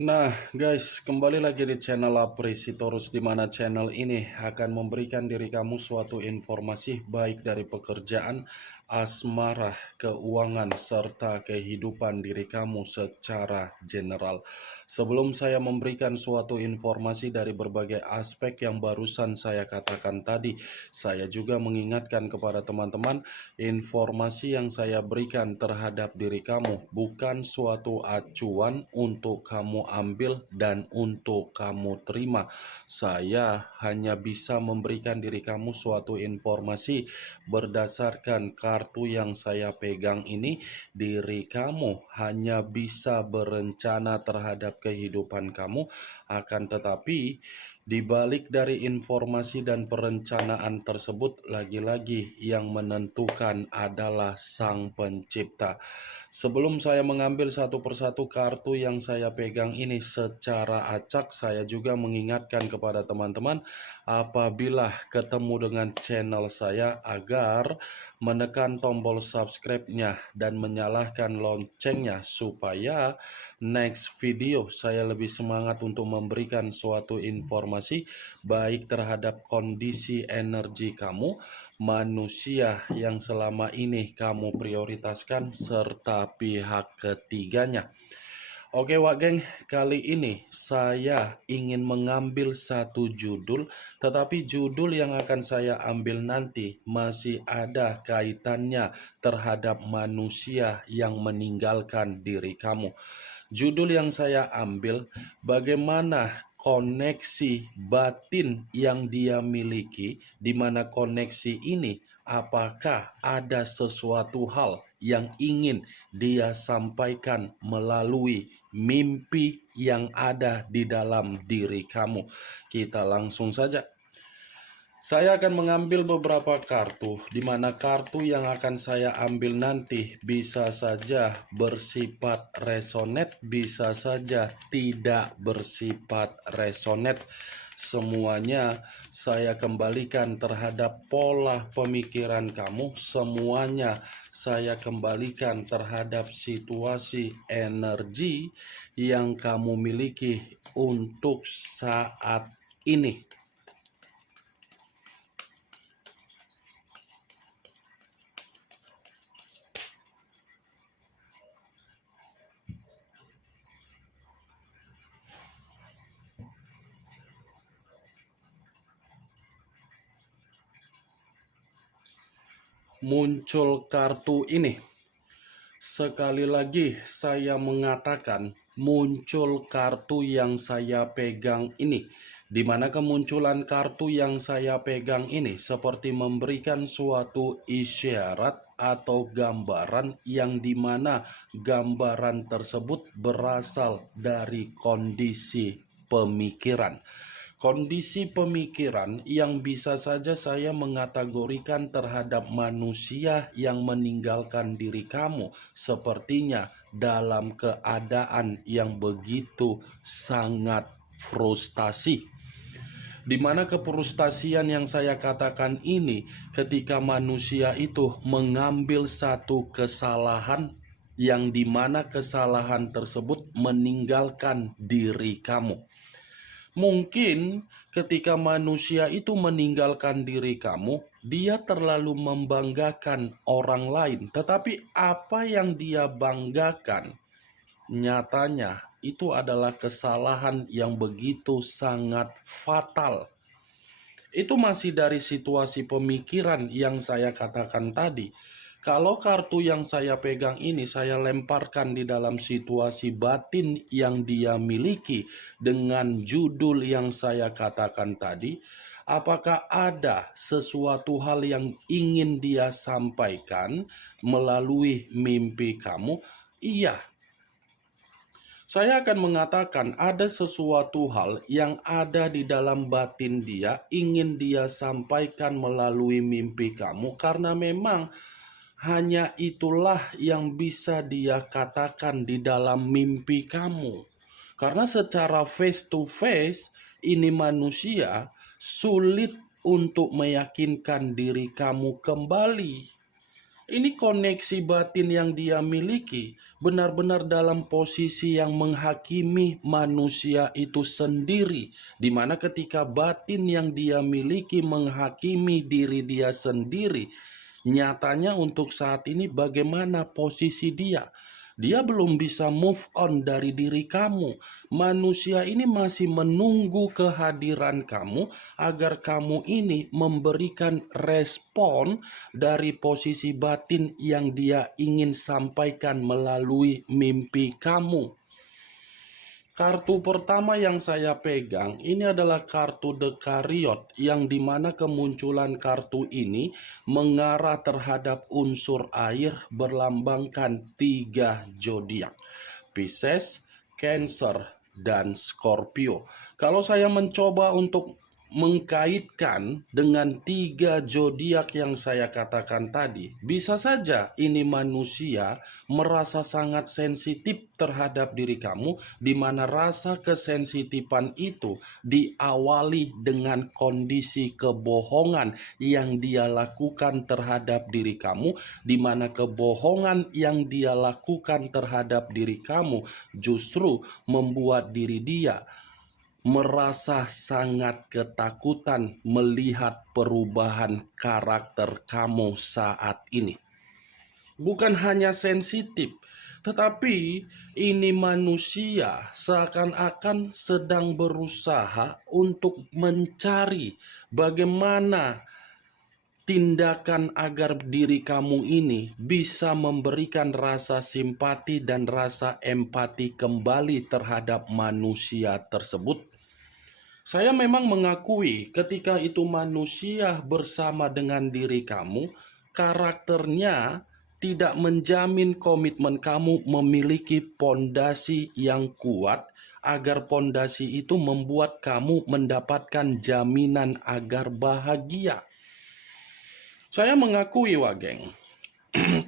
Nah, guys, kembali lagi di channel Apresitorus, di mana channel ini akan memberikan diri kamu suatu informasi baik dari pekerjaan, asmara, keuangan, serta kehidupan diri kamu secara general. Sebelum saya memberikan suatu informasi dari berbagai aspek yang barusan saya katakan tadi, saya juga mengingatkan kepada teman-teman, informasi yang saya berikan terhadap diri kamu bukan suatu acuan untuk kamu ambil dan untuk kamu terima. Saya hanya bisa memberikan diri kamu suatu informasi berdasarkan kartu yang saya pegang ini. Diri kamu hanya bisa berencana terhadap kehidupan kamu, akan tetapi di balik dari informasi dan perencanaan tersebut, lagi-lagi yang menentukan adalah Sang Pencipta. Sebelum saya mengambil satu persatu kartu yang saya pegang ini secara acak, saya juga mengingatkan kepada teman-teman apabila ketemu dengan channel saya agar menekan tombol subscribe-nya dan menyalakan loncengnya supaya next video saya lebih semangat untuk memberikan suatu informasi baik terhadap kondisi energi kamu, manusia yang selama ini kamu prioritaskan, serta pihak ketiganya. Oke Wak Geng, kali ini saya ingin mengambil satu judul, tetapi judul yang akan saya ambil nanti masih ada kaitannya terhadap manusia yang meninggalkan diri kamu. Judul yang saya ambil, bagaimana koneksi batin yang dia miliki, di mana koneksi ini apakah ada sesuatu hal yang ingin dia sampaikan melalui mimpi yang ada di dalam diri kamu. Kita langsung saja. Saya akan mengambil beberapa kartu, di mana kartu yang akan saya ambil nanti bisa saja bersifat resonate, bisa saja tidak bersifat resonate. Semuanya saya kembalikan terhadap pola pemikiran kamu, semuanya saya kembalikan terhadap situasi energi yang kamu miliki untuk saat ini. Muncul kartu ini. Sekali lagi saya mengatakan muncul kartu yang saya pegang ini, di mana kemunculan kartu yang saya pegang ini seperti memberikan suatu isyarat atau gambaran yang dimana gambaran tersebut berasal dari kondisi pemikiran. Kondisi pemikiran yang bisa saja saya mengategorikan terhadap manusia yang meninggalkan diri kamu, sepertinya dalam keadaan yang begitu sangat frustasi. Di mana kefrustasian yang saya katakan ini ketika manusia itu mengambil satu kesalahan yang dimana kesalahan tersebut meninggalkan diri kamu. Mungkin ketika manusia itu meninggalkan diri kamu, dia terlalu membanggakan orang lain. Tetapi apa yang dia banggakan, nyatanya itu adalah kesalahan yang begitu sangat fatal. Itu masih dari situasi pemikiran yang saya katakan tadi. Kalau kartu yang saya pegang ini saya lemparkan di dalam situasi batin yang dia miliki dengan judul yang saya katakan tadi, apakah ada sesuatu hal yang ingin dia sampaikan melalui mimpi kamu? Iya, saya akan mengatakan ada sesuatu hal yang ada di dalam batin dia, ingin dia sampaikan melalui mimpi kamu, karena memang hanya itulah yang bisa dia katakan di dalam mimpi kamu. Karena secara face to face, ini manusia sulit untuk meyakinkan diri kamu kembali. Ini koneksi batin yang dia miliki benar-benar dalam posisi yang menghakimi manusia itu sendiri, di mana ketika batin yang dia miliki menghakimi diri dia sendiri, nyatanya untuk saat ini bagaimana posisi dia? Dia belum bisa move on dari diri kamu. Manusia ini masih menunggu kehadiran kamu agar kamu ini memberikan respon dari posisi batin yang dia ingin sampaikan melalui mimpi kamu. Kartu pertama yang saya pegang ini adalah kartu The Chariot, yang dimana kemunculan kartu ini mengarah terhadap unsur air berlambangkan 3 zodiak: Pisces, Cancer, dan Scorpio. Kalau saya mencoba untuk mengkaitkan dengan 3 zodiak yang saya katakan tadi, bisa saja ini manusia merasa sangat sensitif terhadap diri kamu, di mana rasa kesensitifan itu diawali dengan kondisi kebohongan yang dia lakukan terhadap diri kamu, di mana kebohongan yang dia lakukan terhadap diri kamu justru membuat diri dia merasa sangat ketakutan melihat perubahan karakter kamu saat ini. Bukan hanya sensitif, tetapi ini manusia seakan-akan sedang berusaha untuk mencari bagaimana tindakan agar diri kamu ini bisa memberikan rasa simpati dan rasa empati kembali terhadap manusia tersebut. Saya memang mengakui ketika itu manusia bersama dengan diri kamu, karakternya tidak menjamin komitmen kamu memiliki pondasi yang kuat, agar pondasi itu membuat kamu mendapatkan jaminan agar bahagia. Saya mengakui, Wageng,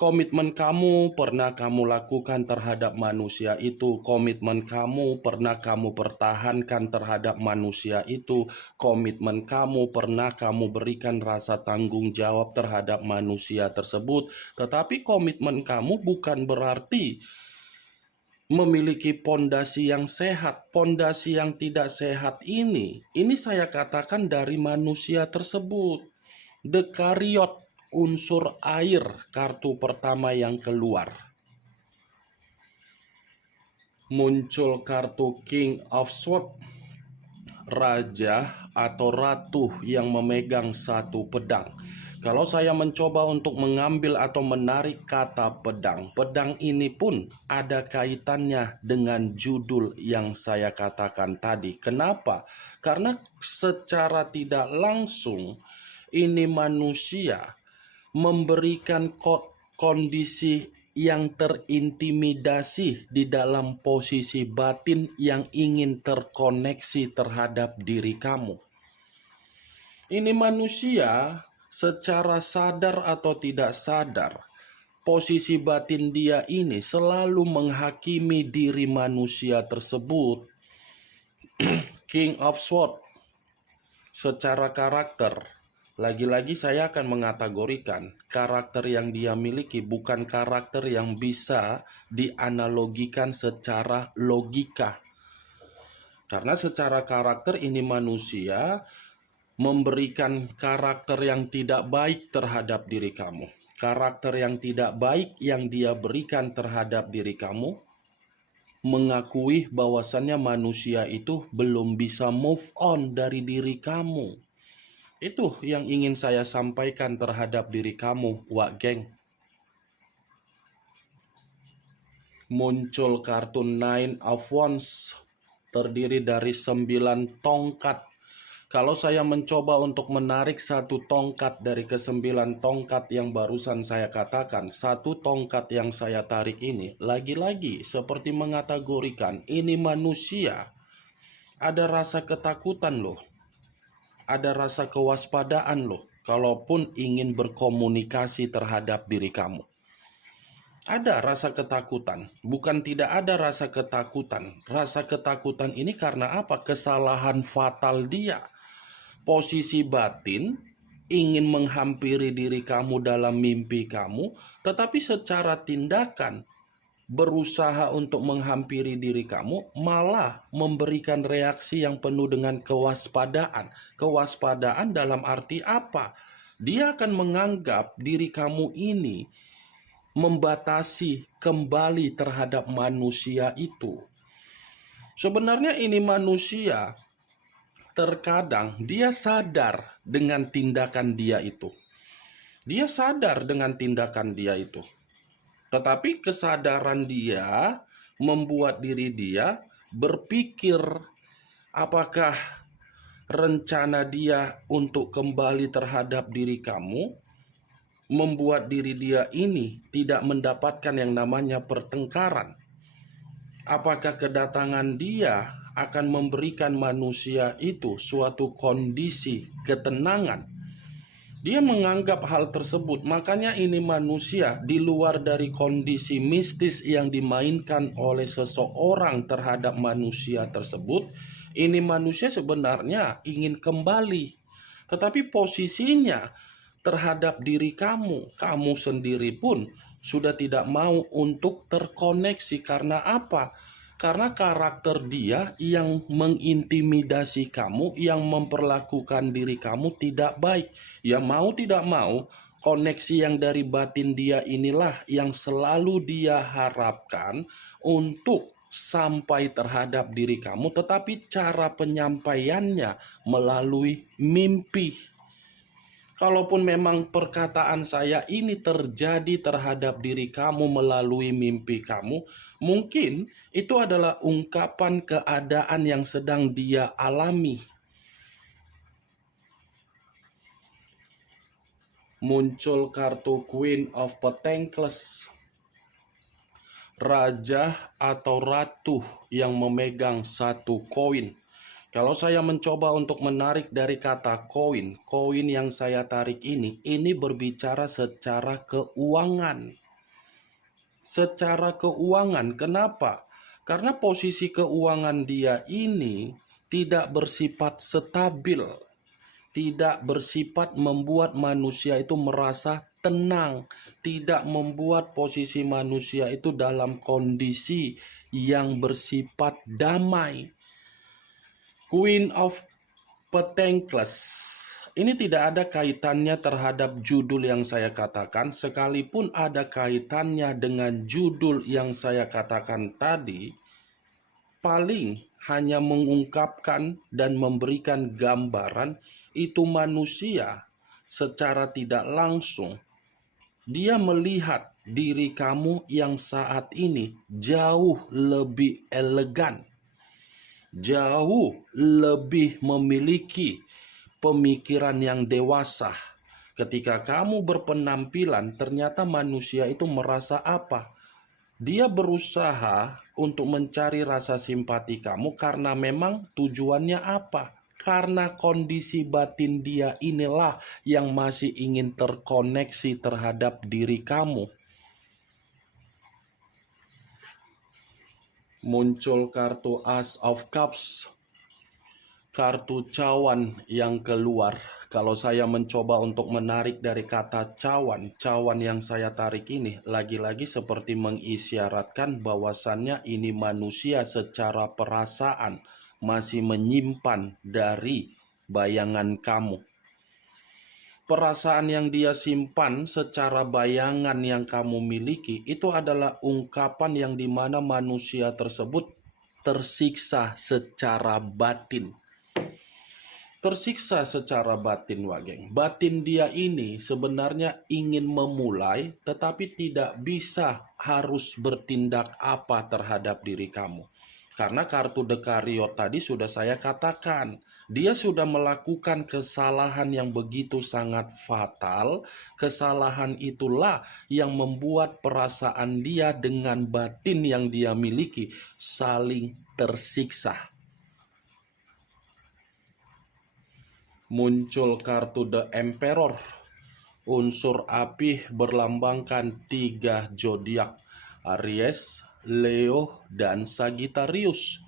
komitmen kamu pernah kamu lakukan terhadap manusia itu, komitmen kamu pernah kamu pertahankan terhadap manusia itu, komitmen kamu pernah kamu berikan rasa tanggung jawab terhadap manusia tersebut. Tetapi komitmen kamu bukan berarti memiliki pondasi yang sehat. Pondasi yang tidak sehat ini saya katakan dari manusia tersebut. The Chariot, unsur air, kartu pertama yang keluar. Muncul kartu King of Swords, raja atau ratu yang memegang satu pedang. Kalau saya mencoba untuk mengambil atau menarik kata pedang, pedang ini pun ada kaitannya dengan judul yang saya katakan tadi. Kenapa? Karena secara tidak langsung ini manusia memberikan kondisi yang terintimidasi di dalam posisi batin yang ingin terkoneksi terhadap diri kamu. Ini manusia secara sadar atau tidak sadar, posisi batin dia ini selalu menghakimi diri manusia tersebut. King of Swords secara karakter, lagi-lagi saya akan mengategorikan karakter yang dia miliki bukan karakter yang bisa dianalogikan secara logika. Karena secara karakter ini manusia memberikan karakter yang tidak baik terhadap diri kamu. Karakter yang tidak baik yang dia berikan terhadap diri kamu mengakui bahwasannya manusia itu belum bisa move on dari diri kamu. Itu yang ingin saya sampaikan terhadap diri kamu, Wak Geng. Muncul kartu Nine of Wands, terdiri dari 9 tongkat. Kalau saya mencoba untuk menarik satu tongkat dari ke-9 tongkat yang barusan saya katakan, satu tongkat yang saya tarik ini, lagi-lagi seperti mengategorikan, ini manusia. Ada rasa ketakutan loh. Ada rasa kewaspadaan loh, kalaupun ingin berkomunikasi terhadap diri kamu. Ada rasa ketakutan, bukan tidak ada rasa ketakutan. Rasa ketakutan ini karena apa? Kesalahan fatal dia. Posisi batin ingin menghampiri diri kamu dalam mimpi kamu, tetapi secara tindakan berusaha untuk menghampiri diri kamu, malah memberikan reaksi yang penuh dengan kewaspadaan. Kewaspadaan dalam arti apa? Dia akan menganggap diri kamu ini membatasi kembali terhadap manusia itu. Sebenarnya ini manusia, terkadang dia sadar dengan tindakan dia itu. Dia sadar dengan tindakan dia itu. Tetapi kesadaran dia membuat diri dia berpikir apakah rencana dia untuk kembali terhadap diri kamu membuat diri dia ini tidak mendapatkan yang namanya pertengkaran. Apakah kedatangan dia akan memberikan manusia itu suatu kondisi ketenangan? Dia menganggap hal tersebut, makanya ini manusia di luar dari kondisi mistis yang dimainkan oleh seseorang terhadap manusia tersebut. Ini manusia sebenarnya ingin kembali, tetapi posisinya terhadap diri kamu sendiri pun sudah tidak mau untuk terkoneksi. Karena apa? Karena karakter dia yang mengintimidasi kamu, yang memperlakukan diri kamu tidak baik. Ya mau tidak mau, koneksi yang dari batin dia inilah yang selalu dia harapkan untuk sampai terhadap diri kamu. Tetapi cara penyampaiannya melalui mimpi. Kalaupun memang perkataan saya ini terjadi terhadap diri kamu melalui mimpi kamu, mungkin itu adalah ungkapan keadaan yang sedang dia alami. Muncul kartu Queen of Pentacles, raja atau ratu yang memegang satu koin. Kalau saya mencoba untuk menarik dari kata koin yang saya tarik ini berbicara secara keuangan. Secara keuangan, kenapa? Karena posisi keuangan dia ini tidak bersifat stabil, tidak bersifat membuat manusia itu merasa tenang, tidak membuat posisi manusia itu dalam kondisi yang bersifat damai. Queen of Pentacles ini tidak ada kaitannya terhadap judul yang saya katakan, sekalipun ada kaitannya dengan judul yang saya katakan tadi, paling hanya mengungkapkan dan memberikan gambaran itu manusia secara tidak langsung. Dia melihat diri kamu yang saat ini jauh lebih elegan, jauh lebih memiliki pemikiran yang dewasa. Ketika kamu berpenampilan, ternyata manusia itu merasa apa? Dia berusaha untuk mencari rasa simpati kamu karena memang tujuannya apa? Karena kondisi batin dia inilah yang masih ingin terkoneksi terhadap diri kamu. Muncul kartu Ace of Cups, kartu cawan yang keluar. Kalau saya mencoba untuk menarik dari kata cawan yang saya tarik ini lagi-lagi seperti mengisyaratkan bahwasannya ini manusia secara perasaan masih menyimpan dari bayangan kamu. Perasaan yang dia simpan secara bayangan yang kamu miliki itu adalah ungkapan yang dimana manusia tersebut tersiksa secara batin. Tersiksa secara batin, Wageng. Batin dia ini sebenarnya ingin memulai, tetapi tidak bisa harus bertindak apa terhadap diri kamu. Karena kartu Dekariot tadi sudah saya katakan, dia sudah melakukan kesalahan yang begitu sangat fatal. Kesalahan itulah yang membuat perasaan dia dengan batin yang dia miliki saling tersiksa. Muncul kartu The Emperor, unsur api berlambangkan 3 zodiak, Aries, Leo, dan Sagittarius.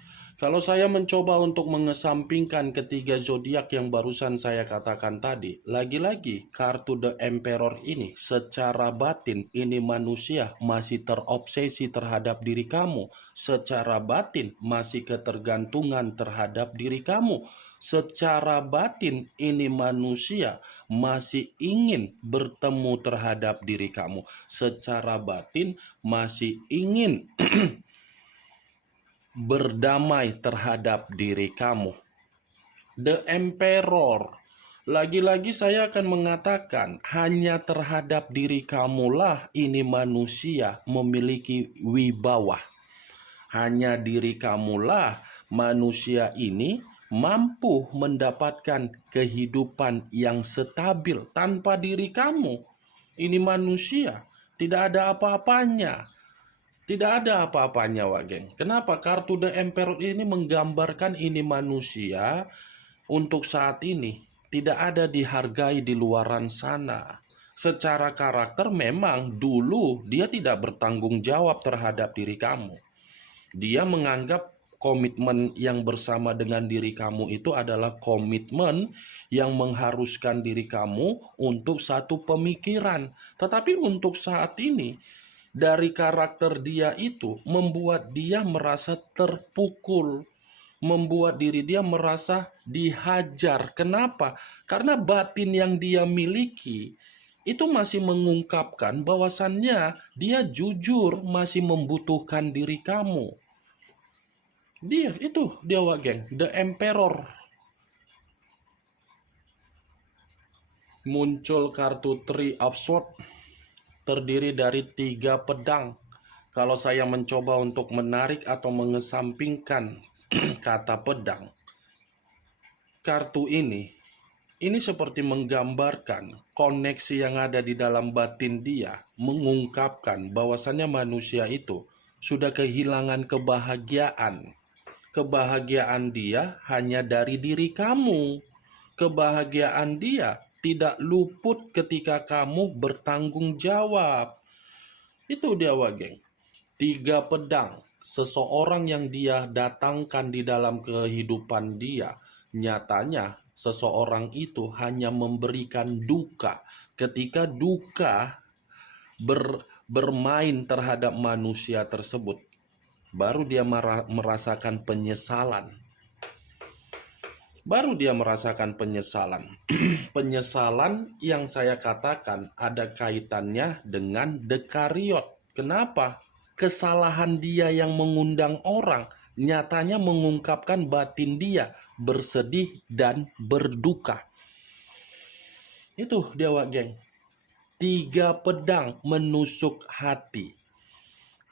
Kalau saya mencoba untuk mengesampingkan ketiga zodiak yang barusan saya katakan tadi, lagi-lagi kartu The Emperor ini secara batin ini manusia masih terobsesi terhadap diri kamu. Secara batin masih ketergantungan terhadap diri kamu. Secara batin ini manusia masih ingin bertemu terhadap diri kamu. Secara batin masih ingin berdamai terhadap diri kamu. The Emperor. Lagi-lagi saya akan mengatakan, hanya terhadap diri kamulah ini manusia memiliki wibawa. Hanya diri kamulah manusia ini mampu mendapatkan kehidupan yang stabil. Tanpa diri kamu, ini manusia tidak ada apa-apanya. Tidak ada apa-apanya, Wak Geng. Kenapa? Kartu The Emperor ini menggambarkan ini manusia untuk saat ini tidak ada dihargai di luaran sana. Secara karakter memang dulu dia tidak bertanggung jawab terhadap diri kamu. Dia menganggap komitmen yang bersama dengan diri kamu itu adalah komitmen yang mengharuskan diri kamu untuk satu pemikiran. Tetapi untuk saat ini, dari karakter dia itu membuat dia merasa terpukul, membuat diri dia merasa dihajar. Kenapa? Karena batin yang dia miliki itu masih mengungkapkan bahwasannya dia jujur masih membutuhkan diri kamu. Dia Wak Geng, The Emperor. Muncul kartu Three of Swords, terdiri dari 3 pedang. Kalau saya mencoba untuk menarik atau mengesampingkan kata pedang, kartu ini seperti menggambarkan koneksi yang ada di dalam batin dia, mengungkapkan bahwasannya manusia itu sudah kehilangan kebahagiaan. Kebahagiaan dia hanya dari diri kamu. Kebahagiaan dia tidak luput ketika kamu bertanggung jawab. Itu dia, Wak Geng. 3 pedang. Seseorang yang dia datangkan di dalam kehidupan dia, nyatanya seseorang itu hanya memberikan duka. Ketika duka bermain terhadap manusia tersebut, baru dia merasakan penyesalan. Penyesalan yang saya katakan ada kaitannya dengan Dekariot. Kenapa? Kesalahan dia yang mengundang orang nyatanya mengungkapkan batin dia bersedih dan berduka. Itu dia, Wak Geng. 3 pedang menusuk hati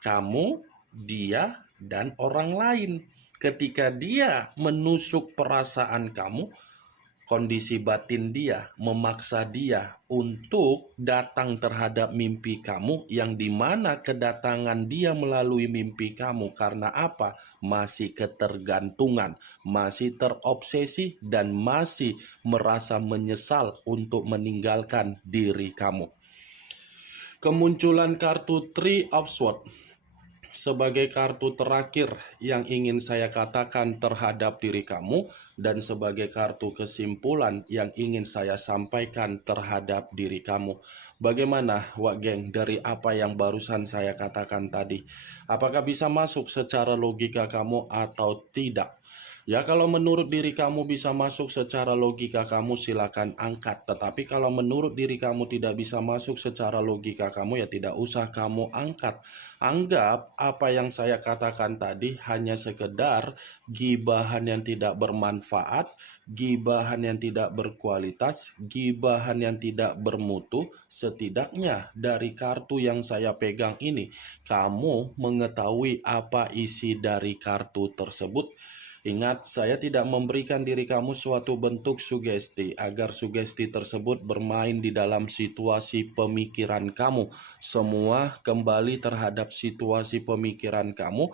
kamu, dia, dan orang lain. Ketika dia menusuk perasaan kamu, kondisi batin dia memaksa dia untuk datang terhadap mimpi kamu, yang dimana kedatangan dia melalui mimpi kamu karena apa? Masih ketergantungan, masih terobsesi, dan masih merasa menyesal untuk meninggalkan diri kamu. Kemunculan kartu Three of Swords sebagai kartu terakhir yang ingin saya katakan terhadap diri kamu, dan sebagai kartu kesimpulan yang ingin saya sampaikan terhadap diri kamu. Bagaimana, Wak Geng, dari apa yang barusan saya katakan tadi? Apakah bisa masuk secara logika kamu atau tidak? Ya, kalau menurut diri kamu bisa masuk secara logika kamu, silakan angkat. Tetapi kalau menurut diri kamu tidak bisa masuk secara logika kamu, ya tidak usah kamu angkat. Anggap apa yang saya katakan tadi hanya sekedar gibahan yang tidak bermanfaat, gibahan yang tidak berkualitas, gibahan yang tidak bermutu. Setidaknya dari kartu yang saya pegang ini, kamu mengetahui apa isi dari kartu tersebut. Ingat, saya tidak memberikan diri kamu suatu bentuk sugesti agar sugesti tersebut bermain di dalam situasi pemikiran kamu. Semua kembali terhadap situasi pemikiran kamu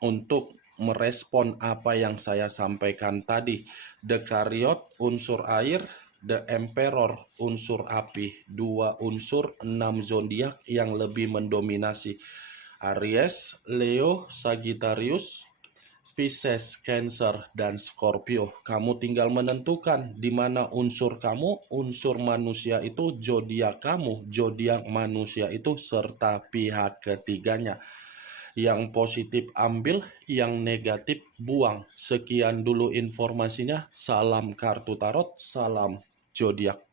untuk merespon apa yang saya sampaikan tadi. Dekariot unsur air, The Emperor unsur api, 2 unsur 6 zodiak yang lebih mendominasi. Aries, Leo, Sagittarius, Pisces, Cancer, dan Scorpio. Kamu tinggal menentukan di mana unsur kamu, unsur manusia itu zodiak kamu, zodiak manusia itu serta pihak ketiganya. Yang positif ambil, yang negatif buang. Sekian dulu informasinya. Salam kartu tarot, salam zodiak.